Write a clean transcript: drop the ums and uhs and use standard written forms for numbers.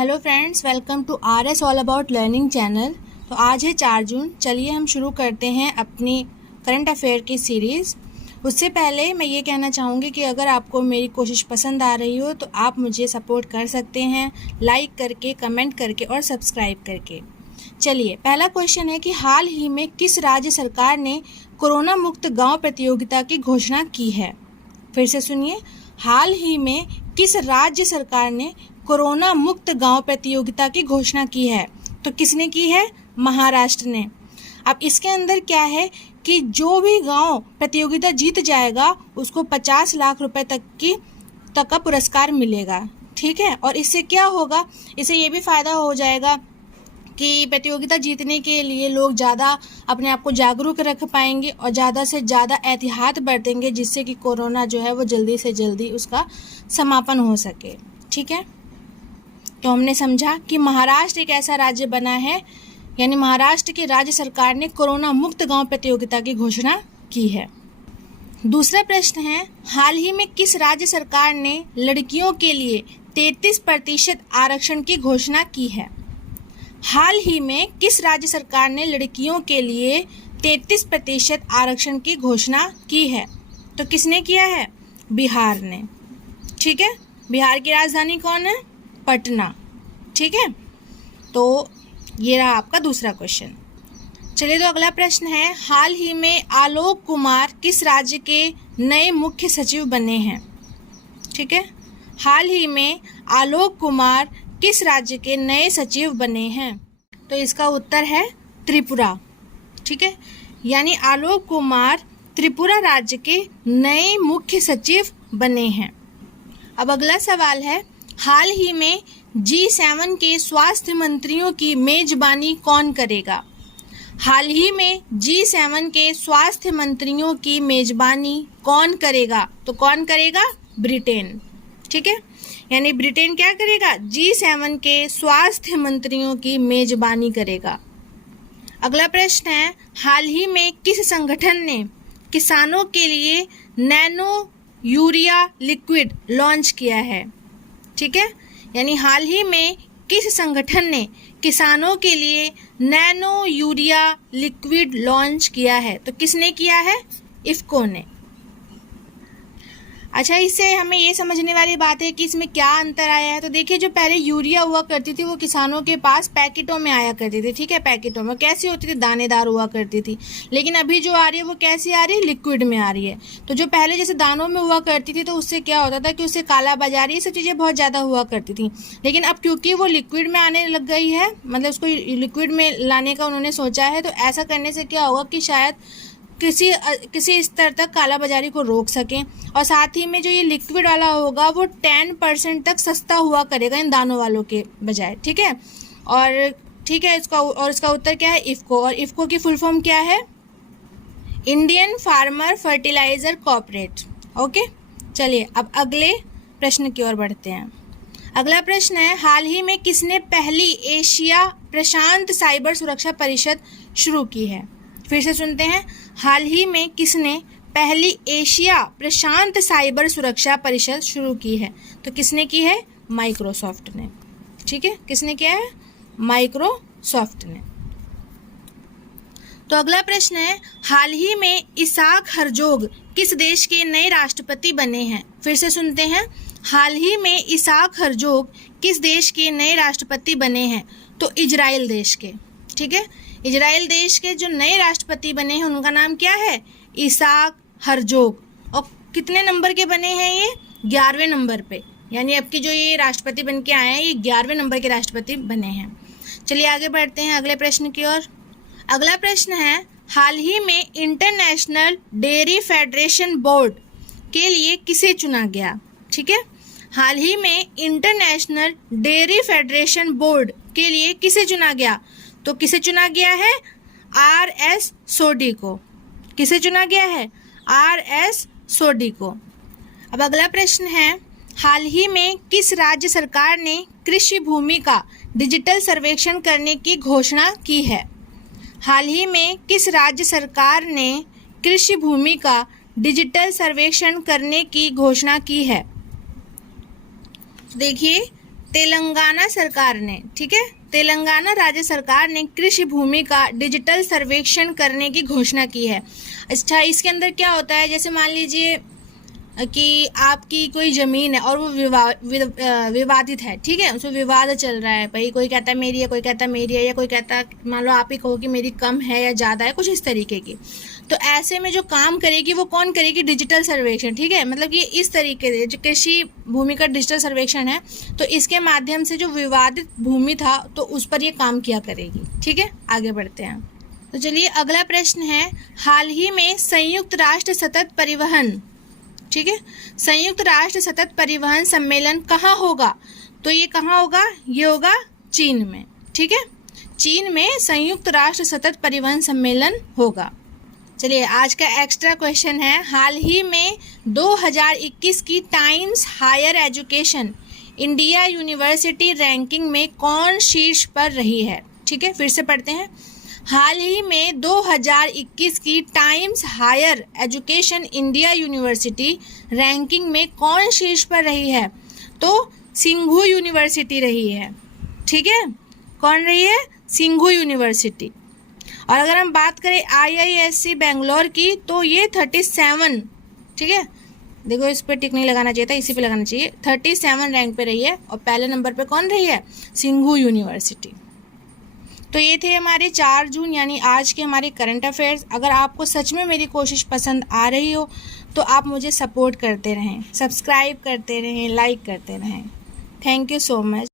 Hello friends, welcome to RS all about learning channel. तो आज है 4 जून। चलिए हम शुरू करते हैं अपनी करंट अफेयर की सीरीज़। उससे पहले मैं ये कहना चाहूँगी कि अगर आपको मेरी कोशिश पसंद आ रही हो तो आप मुझे सपोर्ट कर सकते हैं लाइक करके, कमेंट करके और सब्सक्राइब करके। चलिए, पहला क्वेश्चन है कि हाल ही में किस राज्य सरकार ने कोरोना मुक्त गाँव प्रतियोगिता की घोषणा की है। फिर से सुनिए, हाल ही में किस राज्य सरकार ने कोरोना मुक्त गांव प्रतियोगिता की घोषणा की है। तो किसने की है? महाराष्ट्र ने। अब इसके अंदर क्या है कि जो भी गांव प्रतियोगिता जीत जाएगा उसको 50 लाख रुपए तक का पुरस्कार मिलेगा। ठीक है, और इससे क्या होगा, इससे ये भी फायदा हो जाएगा कि प्रतियोगिता जीतने के लिए लोग ज़्यादा अपने आप को जागरूक रख पाएंगे और ज़्यादा से ज़्यादा एहतियात बरतेंगे, जिससे कि कोरोना जो है वो जल्दी से जल्दी उसका समापन हो सके। ठीक है, तो हमने समझा कि महाराष्ट्र एक ऐसा राज्य बना है, यानी महाराष्ट्र की राज्य सरकार ने कोरोना मुक्त गांव प्रतियोगिता की घोषणा की है। दूसरा प्रश्न है, हाल ही में किस राज्य सरकार ने लड़कियों के लिए 33% आरक्षण की घोषणा की है। हाल ही में किस राज्य सरकार ने लड़कियों के लिए 33% आरक्षण की घोषणा की है। तो किसने किया है? बिहार ने। ठीक है, बिहार की राजधानी कौन है? पटना। ठीक है, तो ये रहा आपका दूसरा क्वेश्चन। चलिए, तो अगला प्रश्न है, हाल ही में आलोक कुमार किस राज्य के नए मुख्य सचिव बने हैं। ठीक है, हाल ही में आलोक कुमार किस राज्य के नए सचिव बने हैं। तो इसका उत्तर है त्रिपुरा। ठीक है, यानी आलोक कुमार त्रिपुरा राज्य के नए मुख्य सचिव बने हैं। अब अगला सवाल है, हाल ही में G7 के स्वास्थ्य मंत्रियों की मेजबानी कौन करेगा। हाल ही में G7 के स्वास्थ्य मंत्रियों की मेजबानी कौन करेगा। तो कौन करेगा? ब्रिटेन। ठीक है, यानी ब्रिटेन क्या करेगा? G7 के स्वास्थ्य मंत्रियों की मेजबानी करेगा। अगला प्रश्न है, हाल ही में किस संगठन ने किसानों के लिए नैनो यूरिया लिक्विड लॉन्च किया है। ठीक है, यानी हाल ही में किस संगठन ने किसानों के लिए नैनो यूरिया लिक्विड लॉन्च किया है। तो किसने किया है? इफ्को ने। अच्छा, इससे हमें ये समझने वाली बात है कि इसमें क्या अंतर आया है। तो देखिए, जो पहले यूरिया हुआ करती थी वो किसानों के पास पैकेटों में आया करती थी। ठीक है, पैकेटों में कैसी होती थी? दानेदार हुआ करती थी। लेकिन अभी जो आ रही है वो कैसी आ रही है? लिक्विड में आ रही है। तो जो पहले जैसे दानों में हुआ करती थी तो उससे क्या होता था कि उससे काला बाजारी, ये सब चीज़ें बहुत ज़्यादा हुआ करती थी। लेकिन अब क्योंकि वो लिक्विड में आने लग गई है, मतलब उसको लिक्विड में लाने का उन्होंने सोचा है, तो ऐसा करने से क्या होगा कि शायद किसी स्तर तक काला बाजारी को रोक सकें। और साथ ही में जो ये लिक्विड वाला होगा वो 10% तक सस्ता हुआ करेगा इन दानों वालों के बजाय। ठीक है, और ठीक है, इसका उत्तर क्या है? इफ्को। और इफ्को की फुल फॉर्म क्या है? Indian farmer fertiliser corporate. Okay, चलिए अब अगले प्रश्न की ओर बढ़ते हैं। अगला प्रश्न है, हाल ही में किसने पहली एशिया प्रशांत साइबर सुरक्षा परिषद शुरू की है। फिर से सुनते हैं, हाल ही में किसने पहली एशिया प्रशांत साइबर सुरक्षा परिषद शुरू की है। तो किसने की है? माइक्रोसॉफ्ट ने। ठीक है, किसने किया है? माइक्रोसॉफ्ट ने। तो अगला प्रश्न है, हाल ही में इसाक हरजोग किस देश के नए राष्ट्रपति बने हैं। फिर से सुनते हैं, हाल ही में इसाक हरजोग किस देश के नए राष्ट्रपति बने हैं। तो इजराइल देश के। ठीक है, इजराइल देश के जो नए राष्ट्रपति बने हैं उनका नाम क्या है? Isaac Herzog. और कितने नंबर के बने हैं ये? 11वें नंबर पे। यानी अब की जो ये राष्ट्रपति बन के आए हैं ये 11वें नंबर के राष्ट्रपति बने हैं। चलिए आगे बढ़ते हैं अगले प्रश्न की ओर। अगला प्रश्न है, हाल ही में इंटरनेशनल डेयरी फेडरेशन बोर्ड के लिए किसे चुना गया। ठीक है, हाल ही में इंटरनेशनल डेयरी फेडरेशन बोर्ड के लिए किसे चुना गया। तो किसे चुना गया है? RS सोडी को। किसे चुना गया है? RS सोडी को। अब अगला प्रश्न है, हाल ही में किस राज्य सरकार ने कृषि भूमि का डिजिटल सर्वेक्षण करने की घोषणा की है। हाल ही में किस राज्य सरकार ने कृषि भूमि का डिजिटल सर्वेक्षण करने की घोषणा की है। देखिए, तेलंगाना सरकार ने, ठीक है, तेलंगाना राज्य सरकार ने कृषि भूमि का डिजिटल सर्वेक्षण करने की घोषणा की है। अच्छा, इसके अंदर क्या होता है, जैसे मान लीजिए कि आपकी कोई ज़मीन है और वो विवादित है, ठीक है, उसमें विवाद चल रहा है, भाई कोई कहता है मेरी है, कोई कहता है मेरी है, या कोई कहता है मान लो आप ही कहो कि मेरी कम है या ज़्यादा है, कुछ इस तरीके की। तो ऐसे में जो काम करेगी वो कौन करेगी, डिजिटल सर्वेक्षण, ठीक है, मतलब कि इस तरीके से जो कृषि भूमि का डिजिटल सर्वेक्षण है, तो इसके माध्यम से जो विवादित भूमि था तो उस पर ये काम किया करेगी। ठीक है, आगे बढ़ते हैं। तो चलिए अगला प्रश्न है, हाल ही में संयुक्त राष्ट्र सतत परिवहन, ठीक है, संयुक्त राष्ट्र सतत परिवहन सम्मेलन कहाँ होगा, तो ये कहाँ होगा, ये होगा चीन में। ठीक है, चीन में संयुक्त राष्ट्र सतत परिवहन सम्मेलन होगा। चलिए आज का एक्स्ट्रा क्वेश्चन है, हाल ही में 2021 की Times Higher Education India University ranking में कौन शीर्ष पर रही है। ठीक है, फिर से पढ़ते हैं, हाल ही में 2021 की Times Higher Education India University ranking में कौन शीर्ष पर रही है, तो सिंघू यूनिवर्सिटी रही है। ठीक है, कौन रही है, सिंघू यूनिवर्सिटी। और अगर हम बात करें IISc बेंगलोर की, तो ये 37, ठीक है, देखो इस पर टिक नहीं लगाना चाहिए था, इसी पे लगाना चाहिए, 37 रैंक पे रही है और पहले नंबर पे कौन रही है, सिंघू यूनिवर्सिटी। तो ये थे हमारे 4 जून यानी आज के हमारे करंट अफेयर्स। अगर आपको सच में मेरी कोशिश पसंद आ रही हो तो आप मुझे सपोर्ट करते रहें, सब्सक्राइब करते रहें, लाइक करते रहें। Thank you so much.